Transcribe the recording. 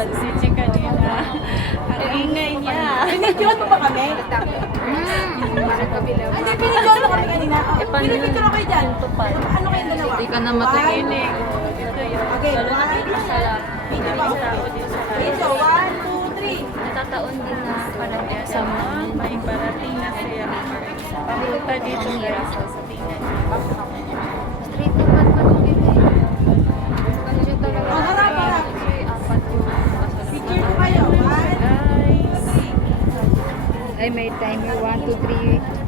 napansin niya kanina. Ang ingay niya. Pinicturean mo ba kami? Mm. Hindi, pinicturean mo kami kanina. Eh, pinipicture ako dyan. Ano kayo dalawa? Hindi ka na matukinig. Ito yun. Okay, Lalo na ba ako din sa Ito, one, two, three. Natataon din na parang sa mga may parating na siya. Papunta dito kaya sa tingin Ay, may timer. 1, 2, 3.